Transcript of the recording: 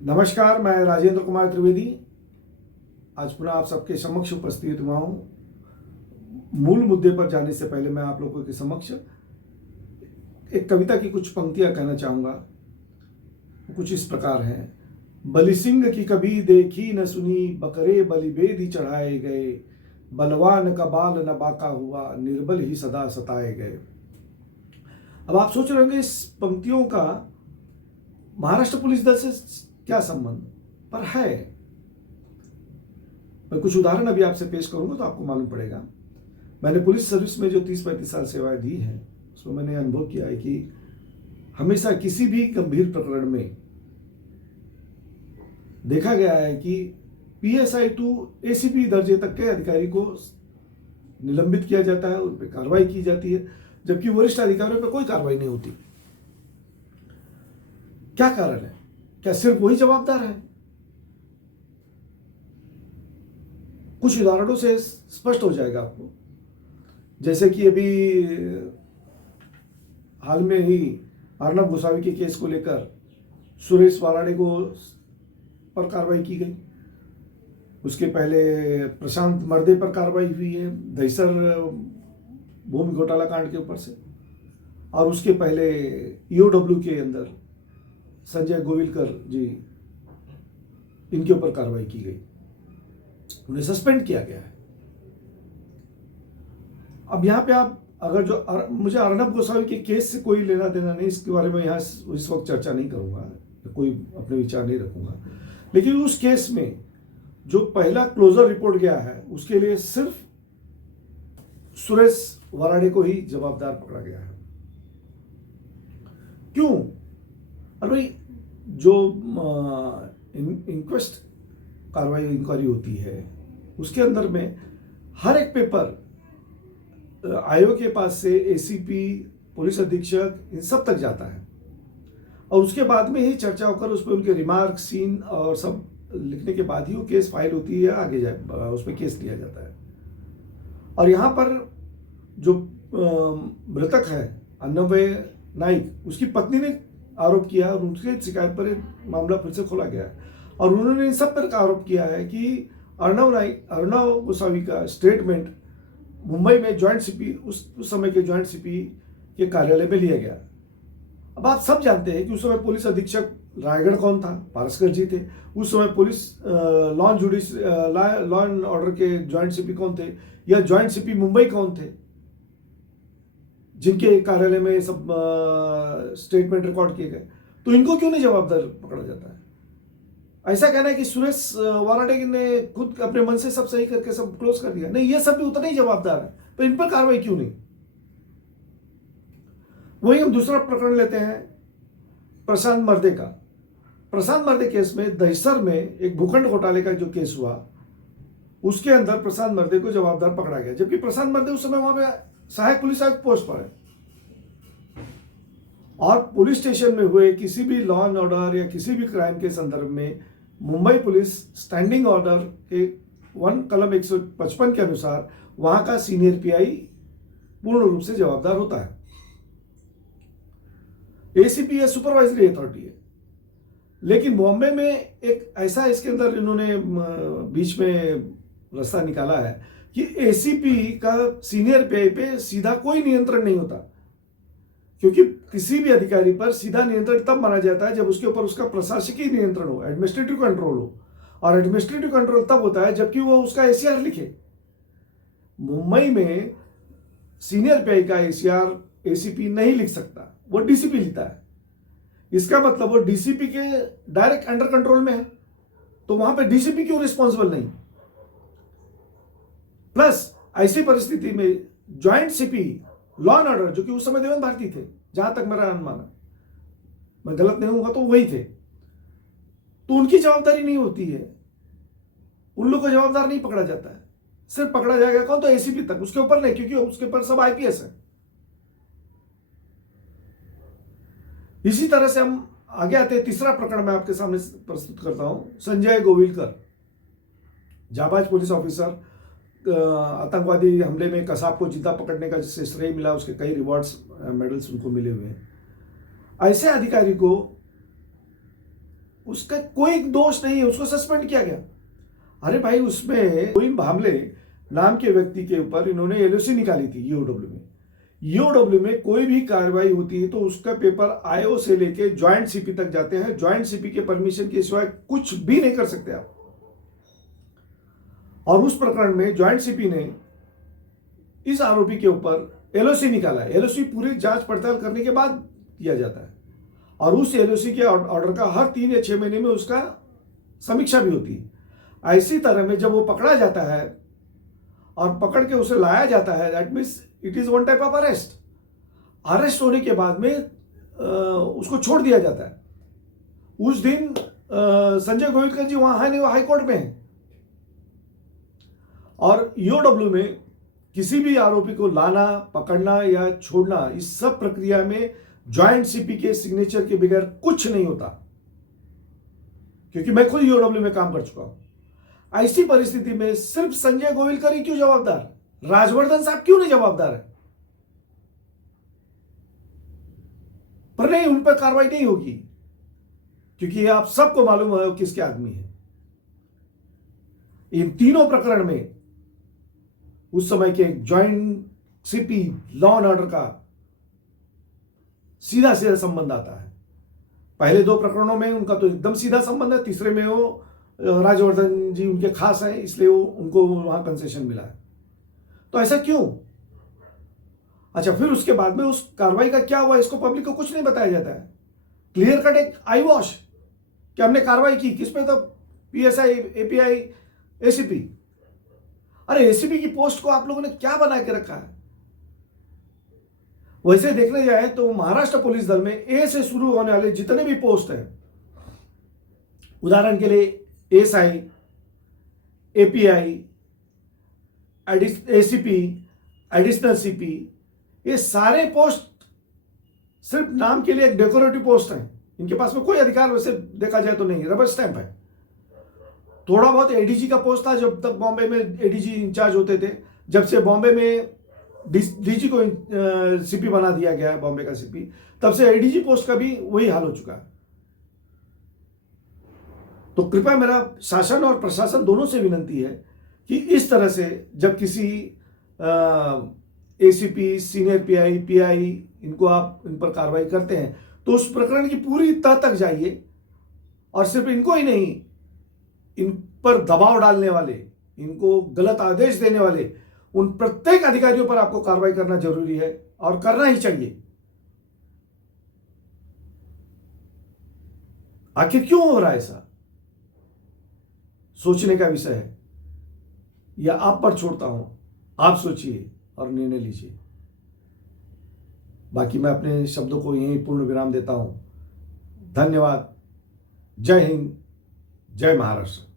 नमस्कार, मैं राजेंद्र कुमार त्रिवेदी आज पुनः आप सबके समक्ष उपस्थित हुआ हूँ। मूल मुद्दे पर जाने से पहले मैं आप लोगों के समक्ष एक कविता की कुछ पंक्तियां कहना चाहूँगा। कुछ इस प्रकार हैं। बलि सिंह की कभी देखी न सुनी, बकरे बलि बेदी चढ़ाए गए। बलवान का बाल न बाका हुआ, निर्बल ही सदा सताए गए। अब आप सोच रहे होंगे इस पंक्तियों का महाराष्ट्र पुलिस दल से क्या संबंध, पर है। मैं कुछ उदाहरण अभी आपसे पेश करूंगा तो आपको मालूम पड़ेगा। मैंने पुलिस सर्विस में जो 30-35 साल सेवाएं दी हैं उसमें मैंने अनुभव किया है कि हमेशा किसी भी गंभीर प्रकरण में देखा गया है कि PSI to ACP दर्जे तक के अधिकारी को निलंबित किया जाता है, उन पर कार्रवाई की जाती है, जबकि वरिष्ठ अधिकारियों पर कोई कार्रवाई नहीं होती। क्या कारण है? क्या सिर्फ वही जवाबदार है? कुछ उदाहरणों से स्पष्ट हो जाएगा आपको। जैसे कि अभी हाल में ही अर्नब गोस्वामी के केस को लेकर सुरेश वाराडे को पर कार्रवाई की गई। उसके पहले प्रशांत मर्दे पर कार्रवाई हुई है दहिसर भूमि घोटाला कांड के ऊपर से, और उसके पहले EOW के अंदर संजय गोविलकर जी, इनके ऊपर कार्रवाई की गई, उन्हें सस्पेंड किया गया है। अब यहां पे आप अगर जो मुझे अर्नब गोस्वामी के केस से कोई लेना देना नहीं, इसके बारे में यहां इस वक्त चर्चा नहीं करूंगा, कोई अपने विचार नहीं रखूंगा, लेकिन उस केस में जो पहला क्लोजर रिपोर्ट गया है उसके लिए सिर्फ सुरेश वराडे को ही जवाबदार पकड़ा गया है। क्यों? अरे भाई, जो इंक्वेस्ट कार्रवाई इंक्वायरी होती है उसके अंदर में हर एक पेपर आयोग के पास से ACP, पुलिस अधीक्षक, इन सब तक जाता है, और उसके बाद में ही चर्चा होकर उस पर उनके रिमार्क, सीन और सब लिखने के बाद ही वो केस फाइल होती है, आगे जाए उस पर केस लिया जाता है। और यहाँ पर जो मृतक है अन्नवय नाइक, उसकी पत्नी ने आरोप किया और उनके शिकायत पर मामला फिर से खोला गया, और उन्होंने इन सब पर आरोप किया है कि अर्नब गोस्वामी का स्टेटमेंट मुंबई में जॉइंट CP, उस समय के जॉइंट CP के कार्यालय में लिया गया। अब आप सब जानते हैं कि उस समय पुलिस अधीक्षक रायगढ़ कौन था? पारसकर जी थे। उस समय पुलिस लॉ एंड ऑर्डर के जॉइंट CP कौन थे, या जॉइंट CP मुंबई कौन थे, जिनके कार्यालय में सब स्टेटमेंट रिकॉर्ड किए गए? तो इनको क्यों नहीं जवाबदार पकड़ा जाता है? ऐसा कहना है कि सुरेश वाराडे ने खुद अपने मन से सब सही करके सब क्लोज कर दिया, नहीं, ये सब भी उतना ही जवाबदार है, तो इन पर कार्रवाई क्यों नहीं? वही हम दूसरा प्रकरण लेते हैं प्रशांत मर्दे का। प्रशांत मर्दे केस में दहिसर में एक भूखंड घोटाले का जो केस हुआ, उसके अंदर प्रशांत मर्दे को जवाबदार पकड़ा गया, जबकि प्रशांत मर्दे उस समय वहां पे सहायक पुलिस आयुक्त पोस्ट पर है, और पुलिस स्टेशन में हुए किसी भी लॉ एंड ऑर्डर या किसी भी क्राइम के संदर्भ में मुंबई पुलिस स्टैंडिंग ऑर्डर के 1 कलम 155 के अनुसार वहां का सीनियर PI पूर्ण रूप से जवाबदार होता है। ACP या सुपरवाइजरी अथॉरिटी है, लेकिन बॉम्बे में एक ऐसा इसके अंदर इन्होंने बीच में रास्ता निकाला है कि ACP का सीनियर PI पे सीधा कोई नियंत्रण नहीं होता, क्योंकि किसी भी अधिकारी पर सीधा नियंत्रण तब माना जाता है जब उसके ऊपर उसका प्रशासकीय नियंत्रण हो, एडमिनिस्ट्रेटिव कंट्रोल हो, और एडमिनिस्ट्रेटिव कंट्रोल तब होता है जबकि वो उसका ACR लिखे। मुंबई में सीनियर PI का ACR ACP नहीं लिख सकता, वो DCP लिखता है। इसका मतलब वो DCP के डायरेक्ट अंडर कंट्रोल में है, तो वहां पे DCP क्यों रिस्पॉन्सिबल नहीं? प्लस ऐसी परिस्थिति में joint CP law and order, जो कि उस समय देवेंद्र भारती थे, जहां तक मेरा अनुमान है, मैं गलत नहीं होऊंगा तो वही थे, तो उनकी जवाबदारी नहीं होती है, उन लोगों को जवाबदार नहीं पकड़ा जाता है। सिर्फ पकड़ा जाएगा कौन? तो ACP तक, उसके ऊपर नहीं, क्योंकि उसके ऊपर सब IPS है। इसी तरह से हम आगे आते हैं। तीसरा प्रकरण मैं आपके सामने प्रस्तुत करता हूं। संजय गोविलकर, जाबाज पुलिस ऑफिसर, आतंकवादी हमले में कसाब को जिंदा पकड़ने का जिससे श्रेय मिला, उसके कई रिवॉर्ड्स, मेडल्स उनको मिले हुए हैं। ऐसे अधिकारी को उसका कोई दोष नहीं है, उसको सस्पेंड किया गया। अरे भाई, उसमें कोई भामले नाम के व्यक्ति के ऊपर इन्होंने एलओसी निकाली थी ईओडब्ल्यू में। ईओडब्ल्यू में कोई भी कार्रवाई होती है तो उसका पेपर आईओ से लेके ज्वाइंट सीपी तक जाते हैं। ज्वाइंट सीपी के परमिशन के सिवाय कुछ भी नहीं कर सकते आप। और उस प्रकरण में ज्वाइंट सीपी ने इस आरोपी के ऊपर एलओसी निकाला है। एलओसी पूरी जांच पड़ताल करने के बाद किया जाता है और उस एलओसी के ऑर्डर का हर 3 या 6 महीने में उसका समीक्षा भी होती है। ऐसी तरह में जब वो पकड़ा जाता है और पकड़ के उसे लाया जाता है, that means it is one type of arrest. Arrest होने के बाद में उसको छोड़ दिया जाता है। उस दिन संजय गोविलकर जी वहां है नहीं, वो हाई कोर्ट में है। और ईओडब्ल्यू में किसी भी आरोपी को लाना, पकड़ना या छोड़ना, इस सब प्रक्रिया में ज्वाइंट सीपी के सिग्नेचर के बगैर कुछ नहीं होता, क्योंकि मैं खुद ईओडब्ल्यू में काम कर चुका हूं। ऐसी परिस्थिति में सिर्फ संजय गोविलकर ही क्यों जवाबदार, राजवर्धन साहब क्यों नहीं जवाबदार है? पर नहीं, उन पर कार्रवाई नहीं होगी, क्योंकि आप सबको मालूम है किसके आदमी है। इन तीनों प्रकरण में उस समय के joint CP law and order का सीधा सीधा संबंध आता है। पहले 2 प्रकरणों में उनका तो एकदम सीधा संबंध है, तीसरे में वो राजवर्धन जी उनके खास हैं, इसलिए उनको वहां कंसेशन मिला है। तो ऐसा क्यों? अच्छा, फिर उसके बाद में उस कार्रवाई का क्या हुआ, इसको पब्लिक को कुछ नहीं बताया जाता है। क्लियर कट एक आई वॉश कि हमने कार्रवाई की, किस पे? तो पीएसआई, एपीआई, एसीपी। अरे एसीपी की पोस्ट को आप लोगों ने क्या बना के रखा है? वैसे देखने जाए तो महाराष्ट्र पुलिस दल में ए से शुरू होने वाले जितने भी पोस्ट हैं, उदाहरण के लिए SI, API, ACP, additional CP, ये सारे पोस्ट सिर्फ नाम के लिए एक डेकोरेटिव पोस्ट हैं। इनके पास में कोई अधिकार वैसे देखा जाए तो नहीं, रबर स्टैंप है। थोड़ा बहुत एडीजी का पोस्ट था जब तक बॉम्बे में एडीजी इंचार्ज होते थे। जब से बॉम्बे में डीजी को सीपी बना दिया गया है, बॉम्बे का सीपी, तब से एडीजी पोस्ट का भी वही हाल हो चुका है। तो कृपया मेरा शासन और प्रशासन दोनों से विनती है कि इस तरह से जब किसी एसीपी, सीनियर पीआई, पीआई, इनको आप इन पर कार्रवाई करते हैं तो उस प्रकरण की पूरी तह तक जाइए, और सिर्फ इनको ही नहीं, इन पर दबाव डालने वाले, इनको गलत आदेश देने वाले उन प्रत्येक अधिकारियों पर आपको कार्रवाई करना जरूरी है और करना ही चाहिए। आखिर क्यों हो रहा है ऐसा, सोचने का विषय है। या आप पर छोड़ता हूं, आप सोचिए और निर्णय लीजिए। बाकी मैं अपने शब्दों को यहीं पूर्ण विराम देता हूं। धन्यवाद। जय हिंद, जय महाराष्ट्र।